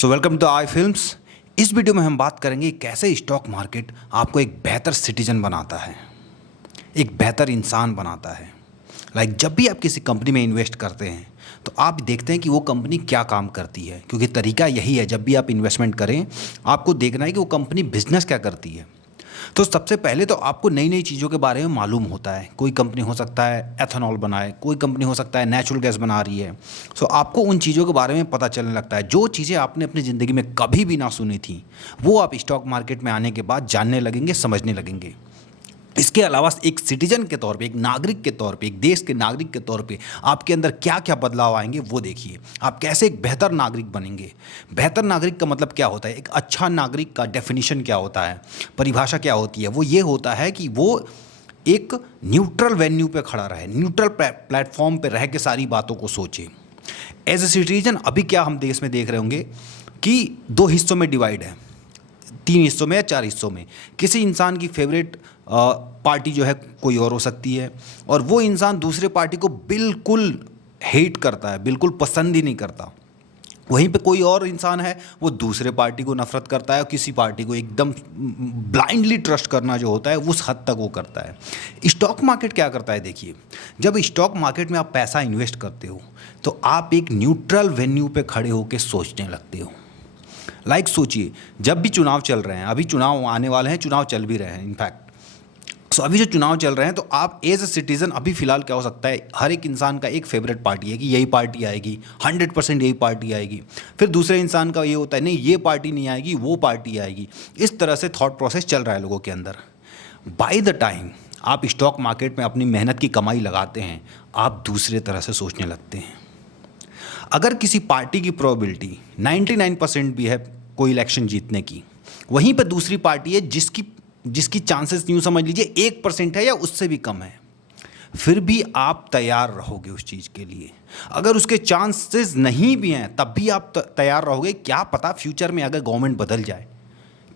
Welcome to I films. इस video में हम बात करेंगे कैसे स्टॉक मार्केट आपको एक बेहतर सिटीजन बनाता है, एक बेहतर इंसान बनाता है। जब भी आप किसी कंपनी में इन्वेस्ट करते हैं तो आप देखते हैं कि वो कंपनी क्या काम करती है, क्योंकि तरीका यही है, जब भी आप इन्वेस्टमेंट करें आपको देखना है कि वो कंपनी बिजनेस क्या करती है। तो सबसे पहले तो आपको नई नई चीज़ों के बारे में मालूम होता है। कोई कंपनी हो सकता है एथेनॉल बनाए, कोई कंपनी हो सकता है नेचुरल गैस बना रही है। सो आपको उन चीज़ों के बारे में पता चलने लगता है। जो चीज़ें आपने अपनी ज़िंदगी में कभी भी ना सुनी थी वो आप स्टॉक मार्केट में आने के बाद जानने लगेंगे, समझने लगेंगे। इसके अलावा एक सिटीजन के तौर पे, एक नागरिक के तौर पे, एक देश के नागरिक के तौर पे आपके अंदर क्या क्या बदलाव आएंगे वो देखिए। आप कैसे एक बेहतर नागरिक बनेंगे। बेहतर नागरिक का मतलब क्या होता है, एक अच्छा नागरिक का डेफिनेशन क्या होता है, परिभाषा क्या होती है। वो ये होता है कि वो एक न्यूट्रल वेन्यू पे खड़ा रहे, न्यूट्रल प्लेटफॉर्म पे रह के सारी बातों को सोचे। एज ए सिटीजन अभी क्या हम देश में देख रहे होंगे कि दो हिस्सों में डिवाइड है, 3 हिस्सों में या 4 हिस्सों में। किसी इंसान की फेवरेट पार्टी जो है कोई और हो सकती है, और वो इंसान दूसरे पार्टी को बिल्कुल हेट करता है, बिल्कुल पसंद ही नहीं करता। वहीं पे कोई और इंसान है वो दूसरे पार्टी को नफरत करता है, और किसी पार्टी को एकदम ब्लाइंडली ट्रस्ट करना जो होता है उस हद तक वो करता है। स्टॉक मार्केट क्या करता है, देखिए, जब स्टॉक मार्केट में आप पैसा इन्वेस्ट करते हो तो आप एक न्यूट्रल वेन्यू पे खड़े होकर सोचने लगते हो। सोचिए, जब भी चुनाव चल रहे हैं, अभी चुनाव आने वाले हैं, चुनाव चल भी रहे हैं इनफैक्ट। अभी जो चुनाव चल रहे हैं तो आप एज ए सिटीज़न अभी फ़िलहाल क्या हो सकता है, हर एक इंसान का एक फेवरेट पार्टी है कि यही पार्टी आएगी, 100% यही पार्टी आएगी। फिर दूसरे इंसान का ये होता है नहीं, ये पार्टी नहीं आएगी, वो पार्टी आएगी। इस तरह से थॉट प्रोसेस चल रहा है लोगों के अंदर। बाय द टाइम आप स्टॉक मार्केट में अपनी मेहनत की कमाई लगाते हैं, आप दूसरे तरह से सोचने लगते हैं। अगर किसी पार्टी की प्रोबेबिलिटी 99% भी है कोई इलेक्शन जीतने की, वहीं पर दूसरी पार्टी है जिसकी चांसेस यूँ समझ लीजिए 1% है या उससे भी कम है, फिर भी आप तैयार रहोगे उस चीज़ के लिए। अगर उसके चांसेस नहीं भी हैं तब भी आप तैयार रहोगे। क्या पता फ्यूचर में अगर गवर्नमेंट बदल जाए,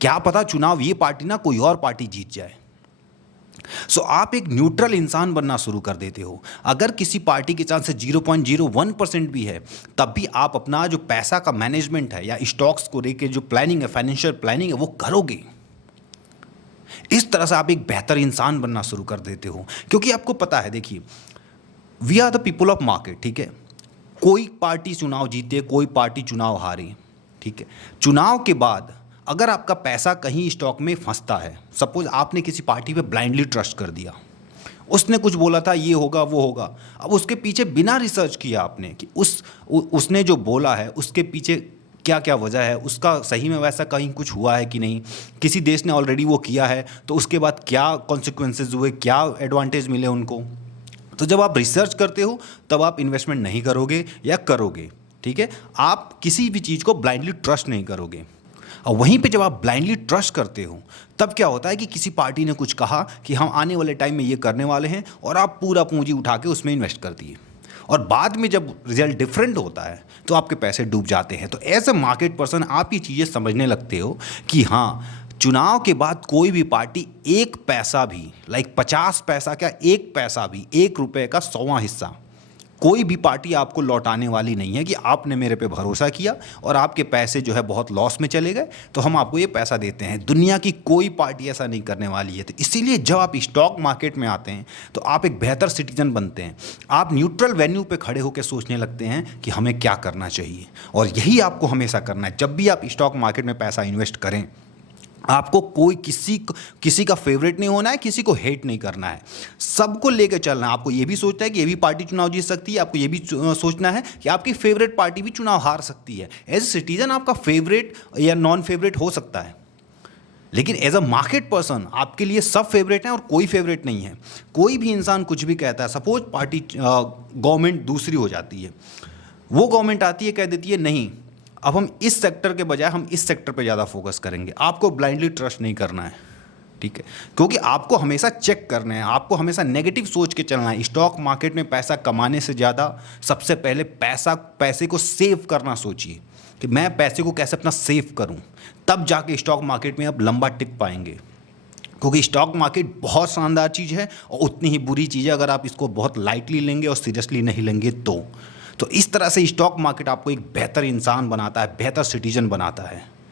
क्या पता चुनाव ये पार्टी ना कोई और पार्टी जीत जाए। आप एक न्यूट्रल इंसान बनना शुरू कर देते हो। अगर किसी पार्टी के चांसेस 0.01% भी है तब भी आप अपना जो पैसा का मैनेजमेंट है या स्टॉक्स को लेके जो प्लानिंग है, फाइनेंशियल प्लानिंग है, वो करोगे। इस तरह से आप एक बेहतर इंसान बनना शुरू कर देते हो, क्योंकि आपको पता है, देखिए, we are the people of market, ठीक है। कोई पार्टी चुनाव जीते, कोई पार्टी चुनाव हारे, ठीक है। चुनाव के बाद अगर आपका पैसा कहीं स्टॉक में फंसता है, सपोज आपने किसी पार्टी पे ब्लाइंडली ट्रस्ट कर दिया, उसने कुछ बोला था ये होगा वो होगा, अब उसके पीछे बिना रिसर्च किया आपने कि उसने जो बोला है उसके पीछे क्या क्या वजह है, उसका सही में वैसा कहीं कुछ हुआ है कि नहीं, किसी देश ने ऑलरेडी वो किया है तो उसके बाद क्या कॉन्सिक्वेंसेज हुए, क्या एडवांटेज मिले उनको। तो जब आप रिसर्च करते हो तब आप इन्वेस्टमेंट नहीं करोगे या करोगे, ठीक है। आप किसी भी चीज़ को ब्लाइंडली ट्रस्ट नहीं करोगे। और वहीं पे जब आप ब्लाइंडली ट्रस्ट करते हो तब क्या होता है कि किसी पार्टी ने कुछ कहा कि हम आने वाले टाइम में ये करने वाले हैं, और आप पूरा पूंजी उठा के उसमें इन्वेस्ट कर दिए, और बाद में जब रिजल्ट डिफरेंट होता है तो आपके पैसे डूब जाते हैं। तो एज ए मार्केट पर्सन आप ये चीज़ें समझने लगते हो कि हाँ, चुनाव के बाद कोई भी पार्टी एक पैसा भी, 50 पैसा क्या, एक पैसा भी, 1 रुपये का 100वां हिस्सा, कोई भी पार्टी आपको लौटाने वाली नहीं है कि आपने मेरे पे भरोसा किया और आपके पैसे जो है बहुत लॉस में चले गए तो हम आपको ये पैसा देते हैं। दुनिया की कोई पार्टी ऐसा नहीं करने वाली है। तो इसीलिए जब आप स्टॉक मार्केट में आते हैं तो आप एक बेहतर सिटीजन बनते हैं। आप न्यूट्रल वेन्यू पे खड़े होकर सोचने लगते हैं कि हमें क्या करना चाहिए, और यही आपको हमेशा करना है। जब भी आप स्टॉक मार्केट में पैसा इन्वेस्ट करें, आपको कोई किसी का फेवरेट नहीं होना है, किसी को हेट नहीं करना है, सबको लेकर चलना है। आपको ये भी सोचना है कि ये भी पार्टी चुनाव जीत सकती है, आपको ये भी सोचना है कि आपकी फेवरेट पार्टी भी चुनाव हार सकती है। एज ए सिटीजन आपका फेवरेट या नॉन फेवरेट हो सकता है, लेकिन एज अ मार्केट पर्सन आपके लिए सब फेवरेट हैं और कोई फेवरेट नहीं है। कोई भी इंसान कुछ भी कहता है, सपोज पार्टी गवर्नमेंट दूसरी हो जाती है, वो गवर्नमेंट आती है कह देती है नहीं, अब हम इस सेक्टर के बजाय हम इस सेक्टर पे ज़्यादा फोकस करेंगे। आपको ब्लाइंडली ट्रस्ट नहीं करना है, ठीक है, क्योंकि आपको हमेशा चेक करना है, आपको हमेशा नेगेटिव सोच के चलना है। स्टॉक मार्केट में पैसा कमाने से ज़्यादा सबसे पहले पैसे को सेव करना सोचिए कि मैं पैसे को कैसे अपना सेव करूं, तब जाके स्टॉक मार्केट में आप लंबा टिक पाएंगे। क्योंकि स्टॉक मार्केट बहुत शानदार चीज़ है और उतनी ही बुरी चीज़ है अगर आप इसको बहुत लाइटली लेंगे और सीरियसली नहीं लेंगे तो इस तरह से स्टॉक मार्केट आपको एक बेहतर इंसान बनाता है, बेहतर सिटीजन बनाता है।